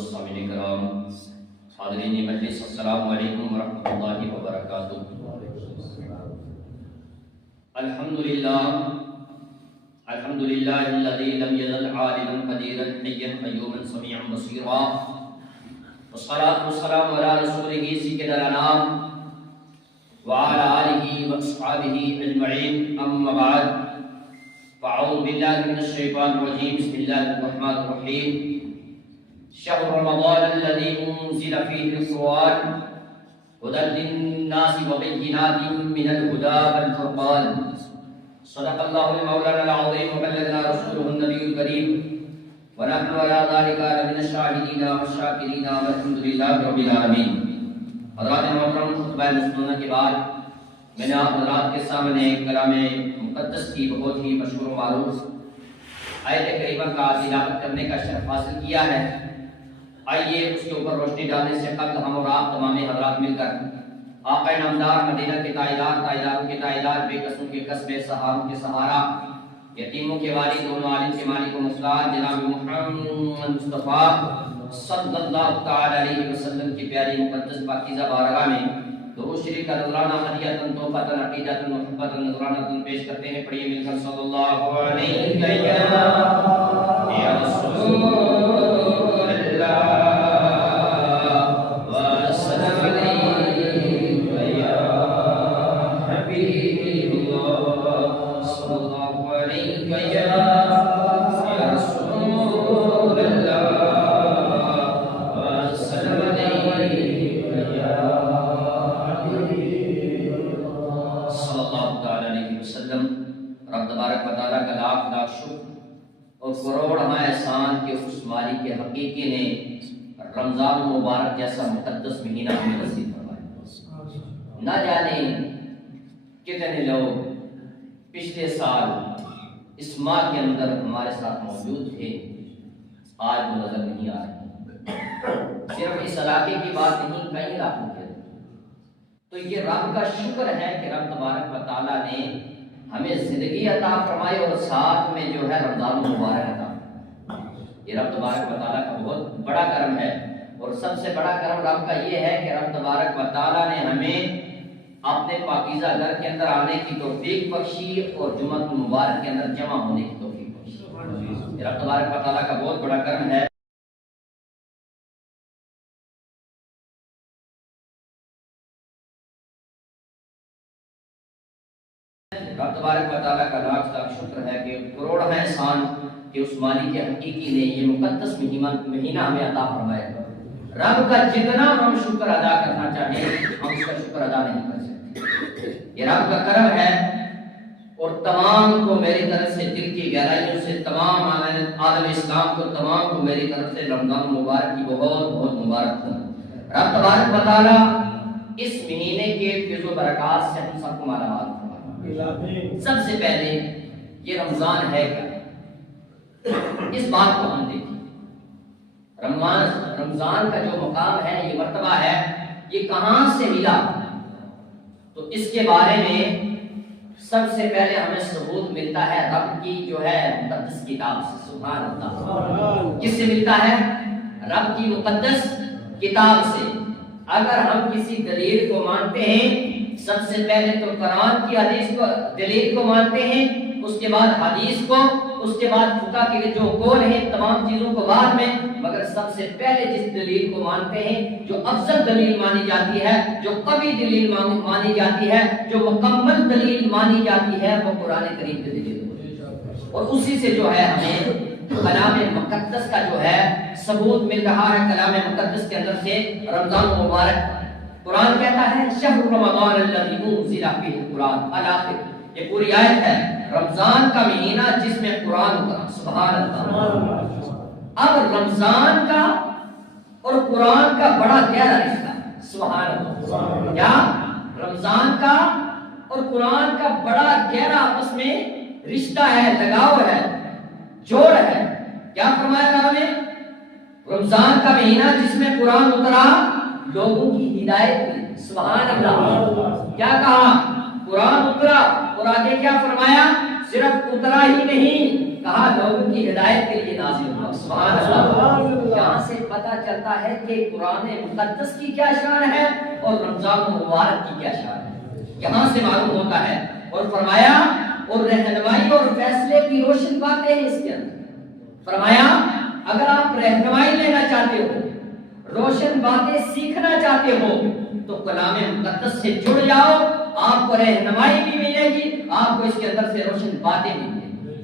سامعین کرام، حاضرین مجلس، السلام علیکم ورحمۃ اللہ وبرکاتہ۔ الحمدللہ الذی لم یزل عالما قدیرا حیا قیوما سمیعا بصیرا، والصلاۃ والسلام علی رسولہ سید الانام وعلی آلہ واصحابہ اجمعین، اما بعد، فاعوذ باللہ من الشیطان الرجیم، بسم اللہ الرحمن الرحیم۔ شهر رمضان الذي أنزل فيه القرآن هدى للناس وبينات من الهدى والفرقان، صدق الله المولانا العظيم وبلغنا رسوله النبي الكريم، ونحن على ذلك من الشاهدين والشاكرين والحمد لله رب العالمين۔ حضرات محترم، خطبہ مسنونہ کے بعد میں نے آپ حضرات کے سامنے کلام مقدس کی بہت ہی مشہور و معروف آیت کریمہ کا تلاوت کرنے کا شرف حاصل کیا ہے۔ آئیے اس کے اوپر روشنی ڈالنے سے قبل ہم اور آپ تمام حضرات مل کر آقا نامدار مدینہ کے تاجدار، تاجداروں کے تاجدار، بے قصوں کے قصبے، سہاروں کے سہارا، یتیموں کے والی، دونوں عالم کے مالک و مستعار جناب محمد مصطفیٰ صلی اللہ تعالی علیہ وسلم کی پیاری مقدس پاکیزہ بارگاہ میں درود شریف کا نذرانہ ہدیۃ تحفۃ عقیدۃ محبت نذرانہ پیش کرتے ہیں۔ پڑھیے مل کر صلی اللہ علیہ یا رسول اللہ حقیقی نے رمضان مبارک جیسا مقدس مہینہ ہمیں نصیب فرمایا۔ نہ جانے کتنے لوگ پچھلے سال اس ماہ کے اندر ہمارے ساتھ موجود تھے، آج وہ نظر نہیں آ رہے۔ صرف اس علاقے کی بات نہیں، کئی علاقوں کے۔ تو یہ رب کا شکر ہے کہ رب تبارک و تعالیٰ نے ہمیں زندگی عطا فرمائی اور ساتھ میں جو ہے رمضان مبارک عطا۔ یہ رب تبارک و تعالیٰ کا بہت بڑا کرم ہے، اور سب سے بڑا کرم رب کا یہ ہے کہ رب تبارک و تعالیٰ نے ہمیں اپنے پاکیزہ گھر کے اندر آنے کی توفیق بخشی اور جمعۃ المبارک کے اندر جمع ہونے کی توفیق بخشی۔ یہ رب تبارک و تعالیٰ کا بہت بڑا کرم ہے۔ رب تبارک و تعالیٰ کا لاکھ لاکھ شکر ہے کہ کروڑ احسان کہ اس مالک حقیقی نے یہ مقدس مہینہ ہمیں عطا فرمایا۔ رب کا جتنا ہم شکر ادا کرنا چاہیں ہم اس کا شکر ادا نہیں کر سکتے۔ یہ رب کا کرم ہے، اور تمام کو میری طرف سے دل کی گہرائیوں سے، تمام عالم اسلام کو، تمام کو میری طرف سے رمضان مبارک کی بہت بہت مبارک ہو۔ رب تبارک و تعالیٰ اس مہینے کے فیض و برکات سے ہم سب کو مالا مال فرمائے۔ سب سے پہلے یہ رمضان ہے کیا، اس بات کو ہم دیکھیں۔ رمضان کا جو مقام ہے، یہ مرتبہ ہے، یہ کہاں سے ملا؟ تو اس کے بارے میں سب سے پہلے ہمیں ثبوت ملتا ہے رب کی جو ہے مقدس کتاب سے۔ سبحان اللہ، کس سے ملتا ہے؟ رب کی مقدس کتاب سے۔ اگر ہم کسی دلیل کو مانتے ہیں، سب سے پہلے تو قرآن کی حدیث کو دلیل کو مانتے ہیں، اس کے بعد حدیث کو، اس کے بعد فقہ کے جو قول ہیں تمام چیزوں کو بعد میں، مگر سب سے پہلے جس دلیل کو مانتے ہیں، جو افضل دلیل مانی جاتی ہے، جو قوی دلیل مانی جاتی ہے، جو مکمل دلیل مانی جاتی ہے، وہ قرآن کریم کی دلیل ہے۔ اور اسی سے جو ہے ہمیں کلام مقدس کا جو ہے ثبوت مل رہا ہے۔ کلام مقدس کے اندر سے رمضان مبارک، قرآن کہتا ہے شہر رمضان الذی انزل فیہ القرآن، الآخر، یہ پوری آیت ہے، رمضان کا مہینہ جس میں قرآن اترا۔ سبحان اللہ۔ اب رمضان کا اور قرآن کا بڑا گہرا رشتہ ہے۔ سبحان اللہ۔ کیا رمضان کا اور قرآن کا بڑا گہرا آپس میں رشتہ ہے، لگاؤ ہے، جوڑ ہے۔ کیا فرمایا رب نے؟ رمضان کا مہینہ جس میں قرآن اترا، لوگوں کی ہدایت ہوئی۔ سبحان اللہ۔ کیا کہا؟ قرآن اترا، اور آگے کیا فرمایا؟ صرف اترا ہی نہیں کہا لوگوں کی ہدایت کے لیے نازل ہوا. سبحان اللہ. یہاں سے پتہ چلتا ہے کہ قرآن مقدس کی کیا شان ہے اور رمضان مبارک کی کیا شان ہے. یہاں سے معلوم ہوتا ہے. اور فرمایا اور رہنمائی اور فیصلے کی روشن باتیں ہیں اس کے اندر. فرمایا اگر آپ رہنمائی لینا چاہتے ہو, روشن باتیں سیکھنا چاہتے ہو تو کلام مقدس سے جڑ جاؤ. آپ کو رہنمائی بھی ملے گی, آپ کو اس کے اندر سے روشن باتیں بھی ملیں گی.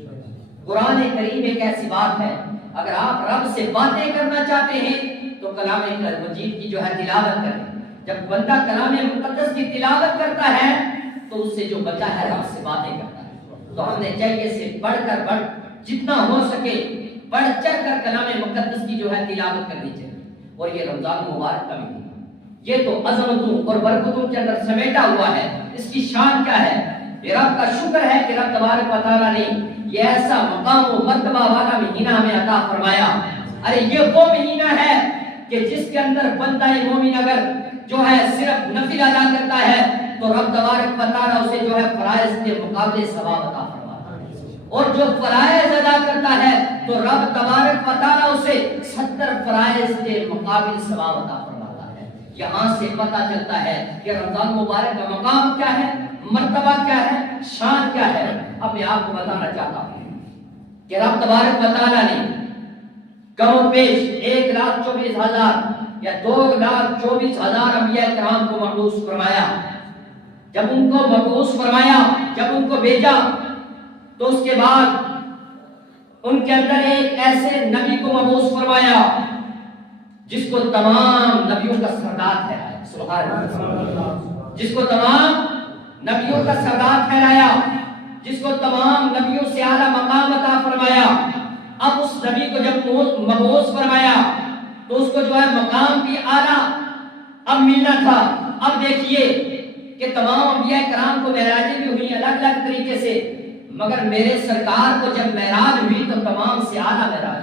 قرآن کریم ایک ایسی بات ہے, اگر آپ رب سے باتیں کرنا چاہتے ہیں تو کلام مجید کی جو ہے تلاوت کریں. جب بندہ کلام مقدس کی تلاوت کرتا ہے تو اس سے جو بچہ ہے رب سے باتیں کرتا ہے. تو ہم نے چاہیے سے بڑھ کر بڑھ جتنا ہو سکے بڑھ چڑھ کر کلام مقدس کی جو ہے تلاوت کرنی چاہیے. اور یہ رمضان مبارک کا مہینہ, یہ تو عظمتوں اور برکتوں کے اندر سمیٹا ہوا ہے. اس کی شان کیا ہے؟ یہ رب کا شکر ہے کہ رب تبارک و تعالیٰ نے یہ ایسا مقام و مرتبہ والا مہینہ ہمیں عطا فرمایا. ارے یہ وہ مہینہ ہے کہ جس کے اندر بندہ مومن اگر جو ہے صرف نفل ادا کرتا ہے تو رب تبارک و تعالیٰ اسے جو ہے فرائض کے مقابلے ثواب عطا فرماتا ہے. اور جو فرائض ادا کرتا ہے تو رب تبارک و تعالیٰ اسے 70 فرائض کے مقابل ثواب عطا فرماتا ہے. یہاں سے پتہ چلتا ہے کہ رمضان مبارک کا مقام کیا ہے, مرتبہ کیا ہے, شان کیا ہے. اب میں آپ کو بتانا چاہتا ہوں کہ رب تبارک و تعالیٰ نے کم پیش 1,24,000 یا 2,24,000 انبیاء کرام کو مبعوث فرمایا. جب ان کو مبعوث فرمایا, جب ان کو بھیجا تو اس کے بعد ان کے اندر ایک ایسے نبی کو مبعوث فرمایا جس کو تمام نبیوں کا سردار ٹھہرایا. سبحان اللہ. جس کو تمام نبیوں کا سردار ٹھہرایا, جس کو تمام نبیوں سے اعلیٰ مقام عطا فرمایا. اب اس نبی کو جب مبعوث فرمایا تو اس کو جو ہے مقام بھی اعلیٰ اب ملنا تھا. اب دیکھیے کہ تمام انبیاء کرام کو معراجیں بھی ہوئی الگ الگ طریقے سے, مگر میرے سرکار کو جب معراج ہوئی تو تمام سے اعلیٰ معراج,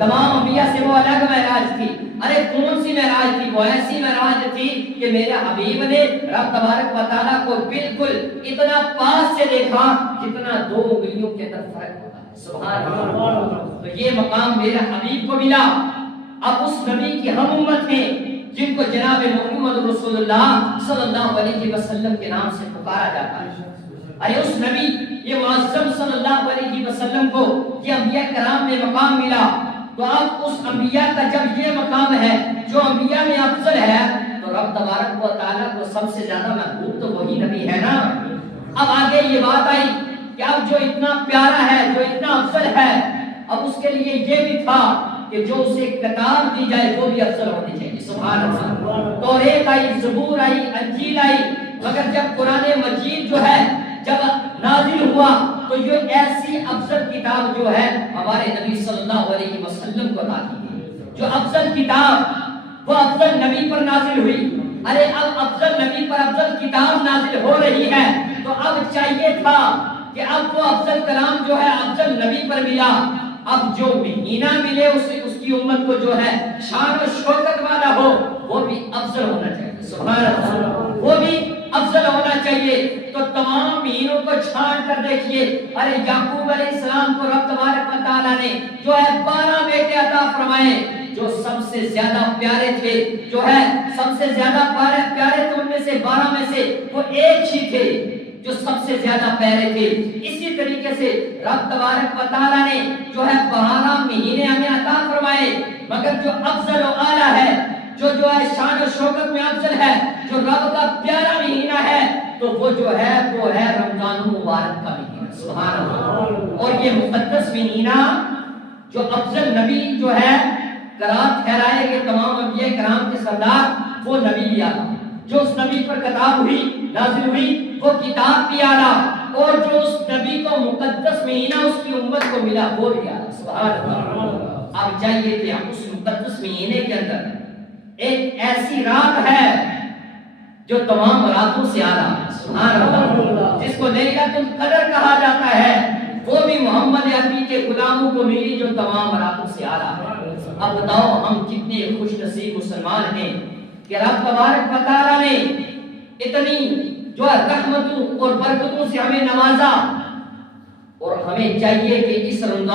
تمام انبیاء سے وہ الگ معراج تھی. ارے کون سی معراج تھی؟ وہ ایسی معراج تھی کہ میرے حبیب نے رب تبارک و تعالیٰ کو بالکل اتنا پاس سے دیکھا جتنا 2 انگلیوں کے اندر فرق ہوتا ہے. سبحان اللہ. تو یہ مقام میرے حبیب کو ملا. اب اس نبی کی ہم امت ہیں جن کو جناب محمد رسول اللہ صلی اللہ علیہ وسلم کے نام سے پکارا جاتا ہے. ارے اس نبی یہ معظم صلی اللہ علیہ وسلم کو یہ انبیاء کرام میں مقام ملا. تو اب اس انبیاء کا جب یہ مقام ہے جو انبیاء میں افضل ہے تو رب تبارک و تعالیٰ کو سب سے زیادہ محبوب تو وہی نبی ہے نا. اب آگے یہ بات آئی کہ اب جو اتنا پیارا ہے, جو اتنا افضل ہے, اب اس کے لیے یہ بھی تھا کہ جو اسے کتاب دی جائے وہ بھی افضل ہونی چاہیے. سبحان اللہ. توریت آئی, زبور آئی, انجیل آئی, مگر جب قرآن مجید جو ہے جب نازل ہوا تو یہ ایسی افضل کتاب جو ہے ہمارے نبی صلی اللہ علیہ وسلم کو عطا کی گئی. جو افضل کتاب وہ افضل نبی پر نازل ہوئی. ارے اب افضل نبی پر افضل کتاب نازل ہو رہی ہے تو اب چاہیے تھا کہ اب وہ افضل کلام جو ہے افضل نبی پر ملا. اب جو مہینہ ملے اس کی امت کو جو ہے شان و شوکت والا ہو وہ بھی افضل ہونا چاہیے. سبحان اللہ. وہ بھی افضل ہونا چاہیے. تو تمام مہینوں کو چھان کر دیکھیے. ارے یعقوب علیہ السلام کو رب تبارک و تعالیٰ نے جو ہے 12 بیٹے عطا فرمائے. جو سب سے زیادہ پیارے تھے, جو ہے سب سے زیادہ پیارے تھے, ان میں سے 12 میں سے وہ ایک ہی تھے جو سب سے زیادہ پیارے تھے. اسی طریقے سے رب تبارک و تعالیٰ نے جو ہے 12 مہینے ہمیں عطا فرمائے, مگر جو افضل و اعلیٰ ہے, جو ہے شان و شوکت میں افضل ہے, جو رب کا پیارا مہینہ ہے تو وہ جو ہے وہ ہے رمضان مبارک کا مہینہ. سبحان اللہ. اور یہ مقدس مہینہ جو افضل نبی جو ہے قرار ٹھہرائے گئے تمام انبیاء کرام کے سردار وہ نبی بھی آتا, جو اس نبی پر کتاب ہوئی نازل ہوئی وہ کتاب بھی آنا, اور جو اس نبی کو مقدس مہینہ اس کی امت کو ملا وہ بھی آنا. سبحان اللہ. اب چاہیے کہ اس مقدس مہینے کے اندر ایک ایسی رات ہے جو تمام راتوں سے آنا. سبحان اللہ. جس کو لیلۃ القدر کہا جاتا ہے وہ بھی محمد عربی کے غلاموں کو ملی جو تمام راتوں سے آنا. اب بتاؤ ہم کتنے خوش نصیب مسلمان ہیں کہ رب تبارک و تعالیٰ نے اتنی جو ہے رحمتوں اور برکتوں سے ہمیں نوازا. اور ہمیں چاہیے کہ اس رمضان